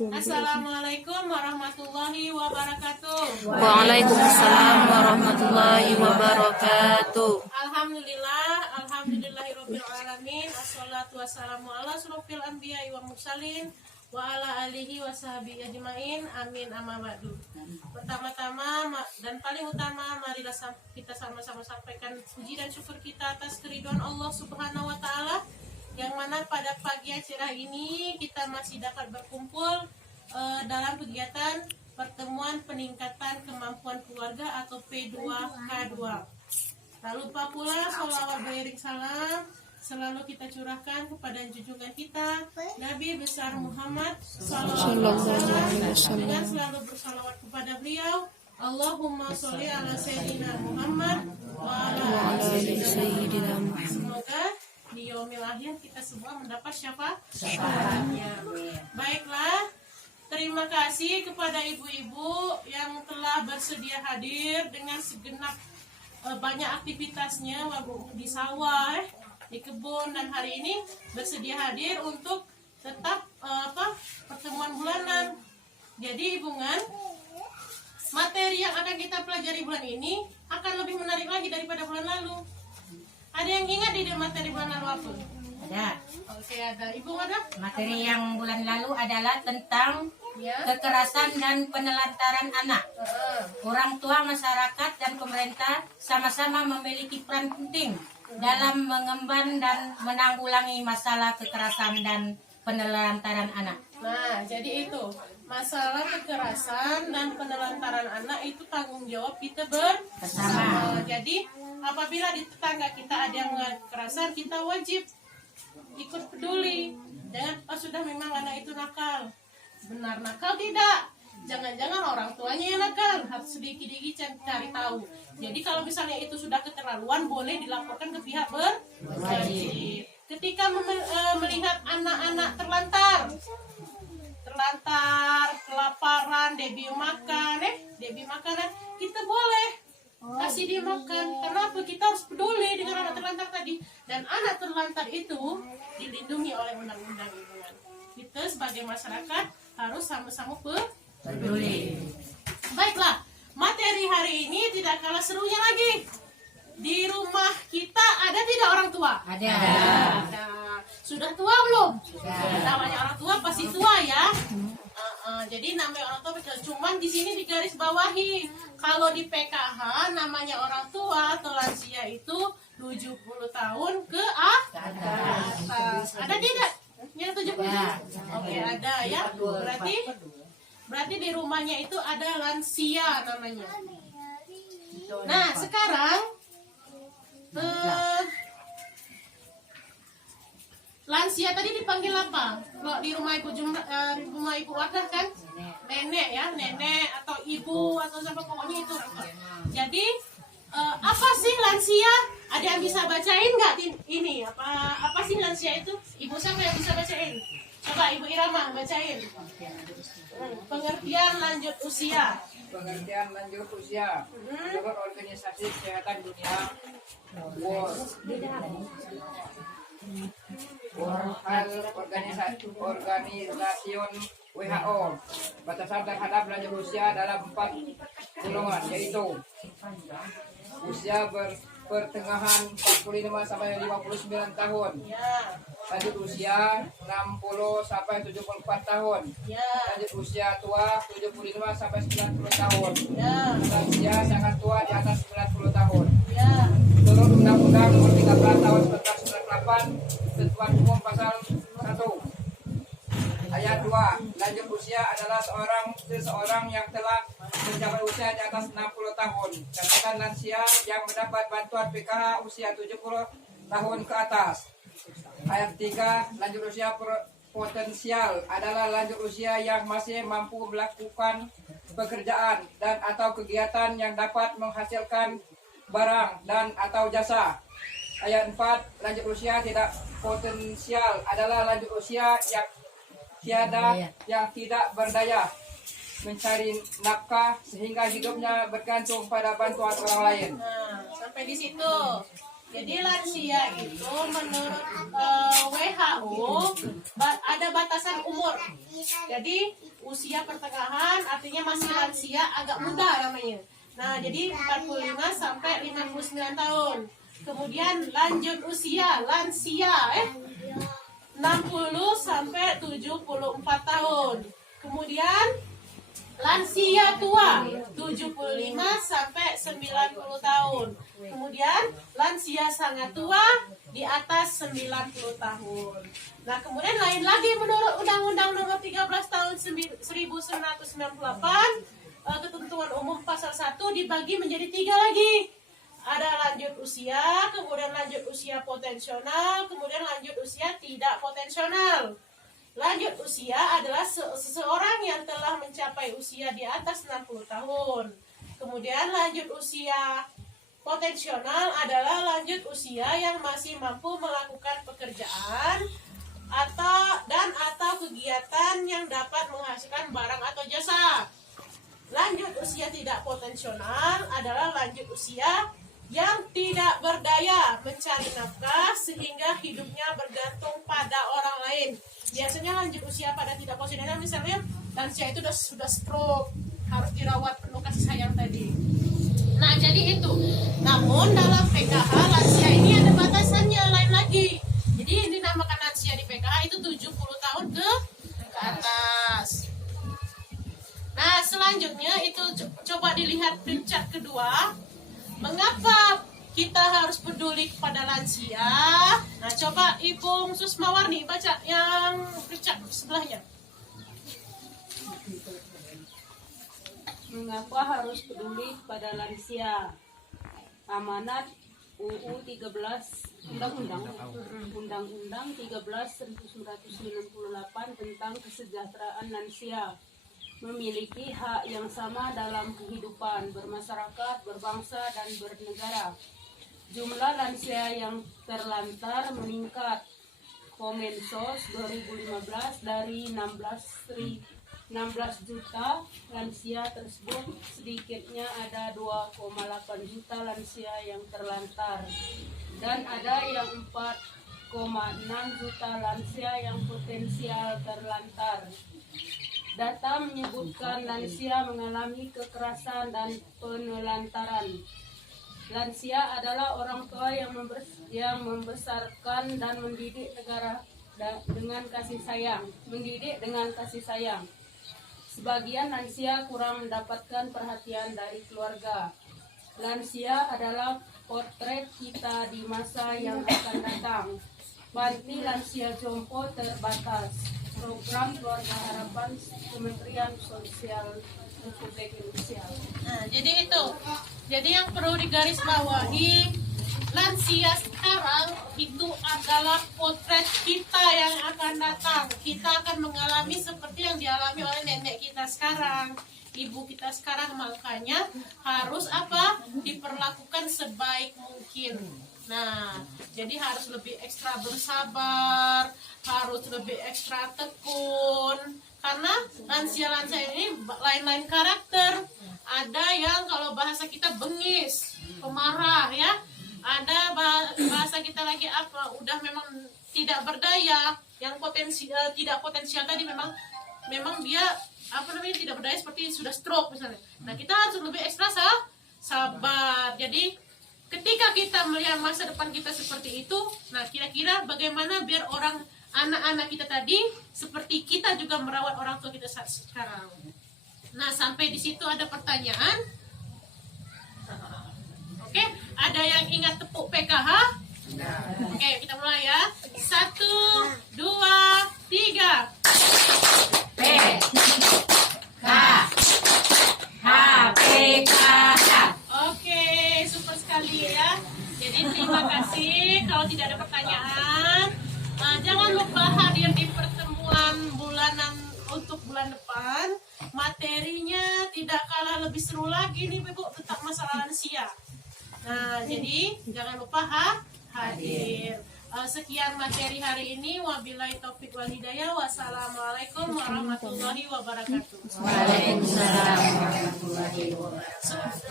Assalamualaikum warahmatullahi wabarakatuh. Waalaikumsalam warahmatullahi wabarakatuh. Alhamdulillahirabbil alamin. Assalatu wassalamu ala asyrofil anbiya'i wa mursalin wa ala alihi wa sahbihi ajmain. Amin amma ba'du. Pertama-tama dan paling utama, marilah kita sama-sama sampaikan puji dan syukur kita atas keridhaan Allah Subhanahu wa taala, yang mana pada pagi yang cerah ini kita masih dapat berkumpul dalam kegiatan pertemuan peningkatan kemampuan keluarga atau P2K2. Tak lupa pula sholawat beriring salam selalu kita curahkan kepada junjungan kita Nabi besar Muhammad sallallahu alaihi wasallam, dengan selalu bersalawat kepada beliau. Allahumma sholli ala sayyidina Muhammad wa ala ali sayyidina Muhammad. Semoga di yaumil akhir kita semua mendapat syafaatnya. Baiklah, terima kasih kepada ibu-ibu yang telah bersedia hadir dengan segenap banyak aktivitasnya di sawah, di kebun, dan hari ini bersedia hadir untuk tetap pertemuan bulanan. Jadi hubungan materi yang akan kita pelajari bulan ini akan lebih menarik lagi daripada bulan lalu. Ada yang ingat di materi bulan lalu apa? Ada. Oke, ada. Ibu ada? Materi yang bulan lalu adalah tentang kekerasan dan penelantaran anak. Orang tua, masyarakat, dan pemerintah sama-sama memiliki peran penting dalam mengemban dan menanggulangi masalah kekerasan dan penelantaran anak. Nah, jadi itu masalah kekerasan dan penelantaran anak itu tanggung jawab kita bersama. Jadi apabila di tetangga kita ada yang mengalami kekerasan, kita wajib ikut peduli. Jangan sudah memang anak itu nakal. Benar nakal tidak? Jangan-jangan orang tuanya yang nakal. Harus sedikit-sedikit cari tahu. Jadi kalau misalnya itu sudah keterlaluan, boleh dilaporkan ke pihak berwajib. Ketika melihat anak-anak terlantar, kelaparan, Debbie makan, kita boleh kasih dia makan. Kenapa? Kita harus peduli dengan anak terlantar tadi. Dan anak terlantar itu dilindungi oleh undang-undang lingkungan. Kita sebagai masyarakat harus sama-sama peduli. Baiklah, materi hari ini tidak kalah serunya lagi. Di rumah kita ada tidak orang tua? Ada. Sudah tua belum? Sudah. Namanya orang tua pasti tua ya. Jadi namanya orang tua, cuman di sini digaris bawahi. Kalau di PKH namanya orang tua atau lansia itu 70 tahun ke atas. Ada tidak? Yang 70? Oke, ada ya. Berarti di rumahnya itu ada lansia namanya. Nah, sekarang lansia tadi dipanggil apa? Kalau di rumah ibu rumah ibu wadah kan? Nenek ya, nenek atau ibu atau siapa, pokoknya itu. Jadi apa sih lansia? Ada yang bisa bacain nggak ini? Apa sih lansia itu? Ibu siapa yang bisa bacain? Coba Ibu Irama bacain. Pengertian lanjut usia. Pengertian lanjut usia menurut Organisasi Kesehatan Dunia Organisation WHO, batasan terhadap lanjut usia dalam 4 golongan, yaitu usia pertengahan 45 sampai 59 tahun, lanjut usia 60 sampai 74 tahun, lanjut usia tua 75 sampai 90 tahun, usia sangat tua di atas 90 tahun. Menurut Undang-Undang Nomor 13 Tahun 1998, Ketentuan Umum Pasal 1 Ayat 2, lanjut usia adalah seseorang yang telah mencapai usia di atas 60 tahun. Katakan lansia yang mendapat bantuan PKH usia 70 tahun ke atas. Ayat 3, lanjut usia potensial adalah lanjut usia yang masih mampu melakukan pekerjaan dan atau kegiatan yang dapat menghasilkan barang dan atau jasa. Ayat 4, lanjut usia tidak potensial adalah lanjut usia yang tidak berdaya mencari nafkah sehingga hidupnya bergantung pada bantuan orang lain. Nah, sampai di situ. Jadi lansia itu menurut WHO ada batasan umur. Jadi usia pertengahan, artinya masih lansia, agak muda namanya. Nah, jadi 45 sampai 59 tahun. Kemudian lanjut usia, lansia, 60 sampai 74 tahun. Kemudian lansia tua, 75 sampai 90 tahun. Kemudian lansia sangat tua di atas 90 tahun. Nah, kemudian lain lagi menurut Undang-Undang Nomor 13 Tahun 1998, ketentuan umum pasal 1 dibagi menjadi 3 lagi. Ada lanjut usia, kemudian lanjut usia potensial, kemudian lanjut usia tidak potensial. Lanjut usia adalah seseorang yang telah mencapai usia di atas 60 tahun. Kemudian lanjut usia potensial adalah lanjut usia yang masih mampu melakukan pekerjaan atau kegiatan yang dapat menghasilkan barang atau jasa. Lanjut usia tidak potensial adalah lanjut usia yang tidak berdaya mencari nafkah sehingga hidupnya bergantung pada orang lain. Biasanya lanjut usia pada tidak positif, misalnya lansia itu sudah stroke, harus dirawat penuh kasih sayang tadi. Nah, jadi itu. Namun dalam PKH lansia ini ada batasannya lain lagi. Jadi yang dinamakan lansia di PKH itu 70 tahun ke atas. Nah, selanjutnya itu coba dilihat peringkat kedua. Mengapa kita harus peduli kepada lansia? Nah, coba Ibu Susmawarni baca yang peringkat sebelahnya. Mengapa harus peduli kepada lansia? Amanat UU 13 Undang-Undang 13/1998 tentang kesejahteraan lansia memiliki hak yang sama dalam kehidupan bermasyarakat, berbangsa, dan bernegara. Jumlah lansia yang terlantar meningkat. Kemensos 2015 dari 16 juta lansia tersebut, sedikitnya ada 2,8 juta lansia yang terlantar dan ada yang 4,6 juta lansia yang potensial terlantar. Data menyebutkan lansia mengalami kekerasan dan penelantaran. Lansia adalah orang tua yang membesarkan dan mendidik negara dengan kasih sayang. Sebagian lansia kurang mendapatkan perhatian dari keluarga. Lansia adalah potret kita di masa yang akan datang. Panti lansia jompo terbatas. Program Keluarga Harapan Kementerian Sosial Republik Indonesia. Nah, jadi itu. Jadi yang perlu digarisbawahi, lansia sekarang itu adalah potret kita yang akan datang. Kita akan mengalami seperti yang dialami oleh nenek kita sekarang, ibu kita sekarang, makanya harus diperlakukan sebaik mungkin. Nah, jadi harus lebih ekstra bersabar, harus lebih ekstra tekun, karena lansia-lansia ini lain-lain karakter. Ada yang kalau bahasa kita bengis, pemarah ya. Ada bahasa kita lagi udah memang tidak berdaya, yang tidak potensial tadi memang dia tidak berdaya seperti sudah stroke misalnya. Nah, kita harus lebih ekstra sabar. Jadi ketika kita melihat masa depan kita seperti itu, nah kira-kira bagaimana biar anak-anak kita tadi seperti kita juga merawat orang tua kita sekarang. Nah, sampai di situ ada pertanyaan. Oke, ada yang ingat tepuk PKH? Oke, kita mulai ya. 1, 2, 3. PKH. Oke, super sekali ya. Jadi terima kasih. Kalau tidak ada pertanyaan, jangan lupa hadir di pertemuan bulanan untuk bulan depan. Materinya tidak kalah lebih seru lagi nih Ibu, tentang masalah lansia. Nah, jadi jangan lupa hadir. Sekian materi hari ini. Wabillahi taufik wal hidayah. Wassalamualaikum warahmatullahi wabarakatuh. Waalaikumsalam warahmatullahi wabarakatuh.